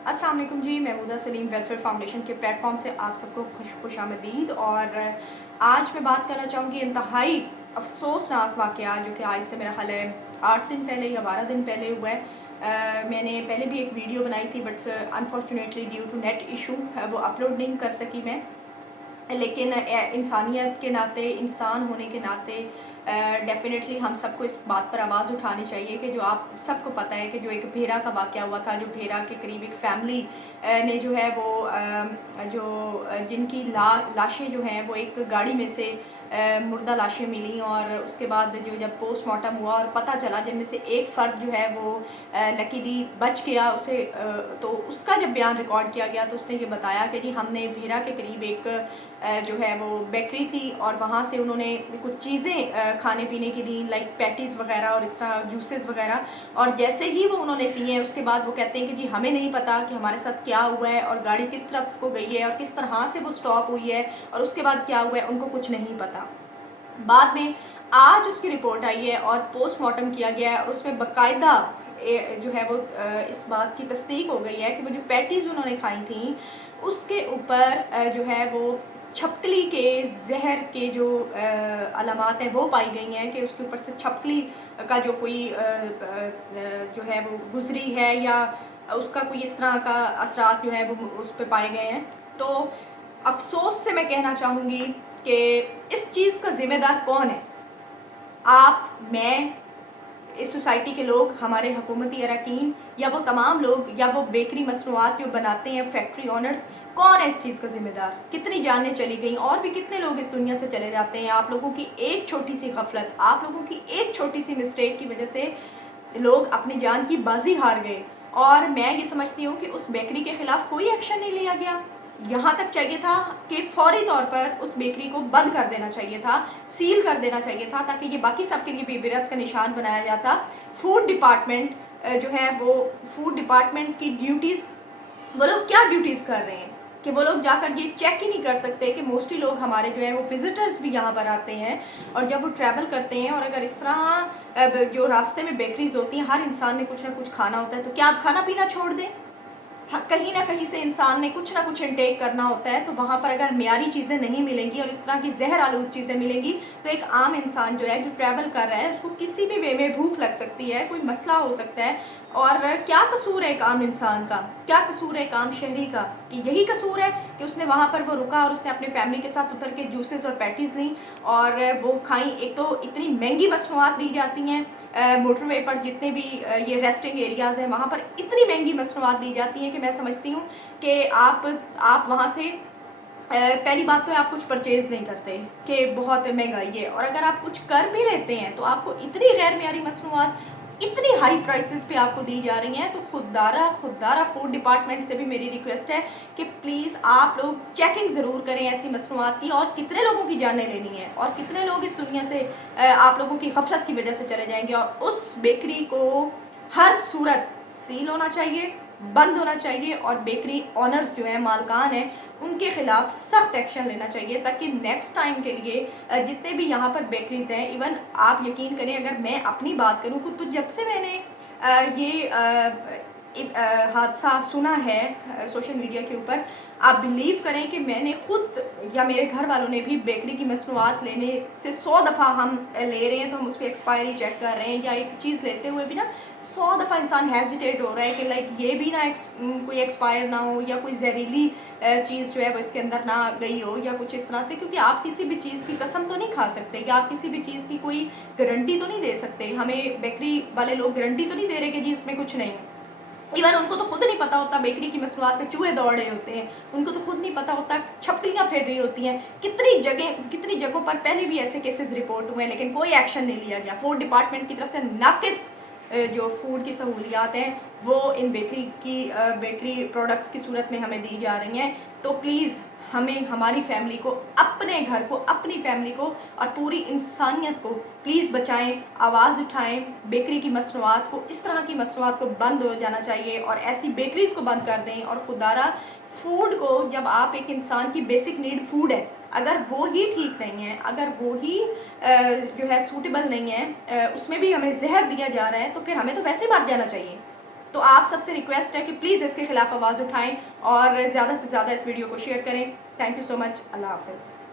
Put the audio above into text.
अस्सलाम वालेकुम जी, Mahmooda Salim welfare foundation के प्लेटफॉर्म से आप सबको खुशामदीद। और आज मैं बात करना चाहूँगी इंतहाई अफसोसनाक वाक़या जो कि आज से मेरा ख्याल है 8 दिन पहले या 12 दिन पहले हुआ है। मैंने पहले भी एक वीडियो बनाई थी but unfortunately due to net issue वो अपलोड नहीं कर सकी मैं, लेकिन इंसानियत के नाते, इंसान होने के नाते डेफिनेटली हम सबको इस बात पर आवाज़ उठानी चाहिए कि जो आप सबको पता है कि जो एक भेरा का वाक़या हुआ था, जो भेरा के करीब एक फैमिली ने जो है वो जिनकी लाशें जो हैं वो एक गाड़ी में से मुर्दा लाशें मिली, और उसके बाद जो जब पोस्टमार्टम हुआ और पता चला जिनमें से एक फ़र्द जो है वो लकीली बच गया, उसे तो उसका जब बयान रिकॉर्ड किया गया तो उसने ये बताया कि जी हमने भेरा के करीब एक जो है वो बेकरी थी और वहाँ से उन्होंने कुछ चीज़ें खाने पीने की दी, लाइक पैटीज़ वगैरह और इस तरह जूसेस वगैरह, और जैसे ही वो उन्होंने पिए उसके बाद वो कहते हैं कि जी हमें नहीं पता कि हमारे साथ क्या हुआ है और गाड़ी किस तरफ को गई है और किस तरह से वो स्टॉप हुई है और उसके बाद क्या हुआ है उनको कुछ नहीं पता। बाद में आज उसकी रिपोर्ट आई है और पोस्टमार्टम किया गया है और उसमें बाकायदा जो है वो इस बात की तस्दीक हो गई है कि वो जो पैटीज़ उन्होंने खाई थी उसके ऊपर जो है वो छपकली के जहर के जो अलामात हैं वो पाई गई हैं कि उसके ऊपर से छपकली का जो कोई जो है वो गुजरी है या उसका कोई इस तरह का असरात जो है वो उस पर पाए गए हैं। तो अफसोस से मैं कहना चाहूँगी कि इस चीज़ का ज़िम्मेदार कौन है? आप, मैं, इस सोसाइटी के लोग, हमारे हुकूमती अरकान, या वो तमाम लोग, या वो बेकरी मसनूआत जो बनाते हैं, फैक्ट्री ओनर्स? कौन है इस चीज़ का ज़िम्मेदार? कितनी जानें चली गई और भी कितने लोग इस दुनिया से चले जाते हैं। आप लोगों की एक छोटी सी गफलत, आप लोगों की एक छोटी सी मिस्टेक की वजह से लोग अपनी जान की बाजी हार गए। और मैं ये समझती हूँ कि उस बेकरी के ख़िलाफ़ कोई एक्शन नहीं लिया गया। यहाँ तक चाहिए था कि फौरी तौर पर उस बेकरी को बंद कर देना चाहिए था, सील कर देना चाहिए था, ताकि ये बाकी सब के लिए भी इबरत का निशान बनाया जाता। फूड डिपार्टमेंट जो है वो फूड डिपार्टमेंट की ड्यूटीज़, वो लोग क्या ड्यूटीज़ कर रहे हैं कि वो लोग जाकर ये चेक ही नहीं कर सकते कि मोस्टली लोग हमारे जो है वो विजिटर्स भी यहाँ पर आते हैं और जब वो ट्रैवल करते हैं और अगर इस तरह जो रास्ते में बेकरीज होती हैं, हर इंसान ने कुछ ना कुछ खाना होता है, तो क्या आप खाना पीना छोड़ दें? कहीं ना कहीं से इंसान ने कुछ ना कुछ इनटेक करना होता है, तो वहाँ पर अगर मियारी चीज़ें नहीं मिलेंगी और इस तरह की जहर आलूद चीज़ें मिलेंगी तो एक आम इंसान जो है जो ट्रैवल कर रहा है उसको किसी भी वे में भूख लग सकती है, कोई मसला हो सकता है। और क्या कसूर है एक आम इंसान का, क्या कसूर है एक आम शहरी का? कि यही कसूर है कि उसने वहाँ पर वो रुका और उसने अपने फैमिली के साथ उतर के जूसेस और पैटीज़ ली और वो खाई। एक तो इतनी महंगी मसनूआत दी जाती हैं, मोटरवे पर जितने भी ये रेस्टिंग एरियाज़ हैं वहाँ पर इतनी महंगी मसनूआत दी जाती हैं कि मैं समझती हूँ कि आप वहाँ से पहली बात तो आप कुछ परचेज़ नहीं करते कि बहुत महंगाई है, और अगर आप कुछ कर भी लेते हैं तो आपको इतनी गैर मियारी मसनूआत इतनी हाई प्राइसेस पे आपको दी जा रही हैं। तो खुदारा फूड डिपार्टमेंट से भी मेरी रिक्वेस्ट है कि प्लीज़ आप लोग चेकिंग ज़रूर करें ऐसी मसनूआत की, और कितने लोगों की जानें लेनी है और कितने लोग इस दुनिया से आप लोगों की गफलत की वजह से चले जाएंगे। और उस बेकरी को हर सूरत सील होना चाहिए, बंद होना चाहिए, और बेकरी ऑनर्स जो हैं, मालकान हैं, उनके खिलाफ सख्त एक्शन लेना चाहिए ताकि नेक्स्ट टाइम के लिए जितने भी यहाँ पर बेकरीज हैं, इवन आप यकीन करें अगर मैं अपनी बात करूँ तो जब से मैंने ये हादसा सुना है सोशल मीडिया के ऊपर, आप बिलीव करें कि मैंने खुद या मेरे घर वालों ने भी बेकरी की मसनूआत लेने से 100 दफ़ा हम ले रहे हैं तो हम उसकी एक्सपायरी चेक कर रहे हैं, या एक चीज़ लेते हुए भी ना 100 दफ़ा इंसान हेजिटेट हो रहा है कि लाइक ये भी ना कोई एक्सपायर ना हो या कोई जहरीली चीज़ जो है वो इसके अंदर ना गई हो या कुछ इस तरह से, क्योंकि आप किसी भी चीज़ की कसम तो नहीं खा सकते कि आप किसी भी चीज़ की कोई गारंटी तो नहीं दे सकते। हमें बेकरी वाले लोग गारंटी तो नहीं दे रहे कि जी इसमें कुछ नहीं। इवन उनको तो खुद नहीं पता होता बेकरी की मसनूआत में चूहे दौड़ रहे होते हैं, उनको तो खुद नहीं पता होता छपकलियाँ फेर रही होती हैं। कितनी जगहों पर पहले भी ऐसे केसेस रिपोर्ट हुए हैं लेकिन कोई एक्शन नहीं लिया गया। फूड डिपार्टमेंट की तरफ से नाकिस जो फूड की सहूलियात हैं वो इन बेकरी प्रोडक्ट्स की सूरत में हमें दी जा रही हैं। तो प्लीज़ हमें हमारी फैमिली को, अपने घर को, अपनी फैमिली को और पूरी इंसानियत को प्लीज़ बचाएं, आवाज़ उठाएं। बेकरी की मसनूआत को, इस तरह की मसनूआत को बंद हो जाना चाहिए और ऐसी बेकरीज़ को बंद कर दें। और खुदारा फूड को, जब आप एक इंसान की बेसिक नीड फूड है, अगर वो ही ठीक नहीं है, अगर वो ही जो है सूटेबल नहीं है, उसमें भी हमें जहर दिया जा रहा है तो फिर हमें तो वैसे मर जाना चाहिए। تو آپ سب سے ریکویسٹ ہے کہ پلیز اس کے خلاف آواز اٹھائیں اور زیادہ سے زیادہ اس ویڈیو کو شیئر کریں. تھینک یو سو مچ. اللہ حافظ.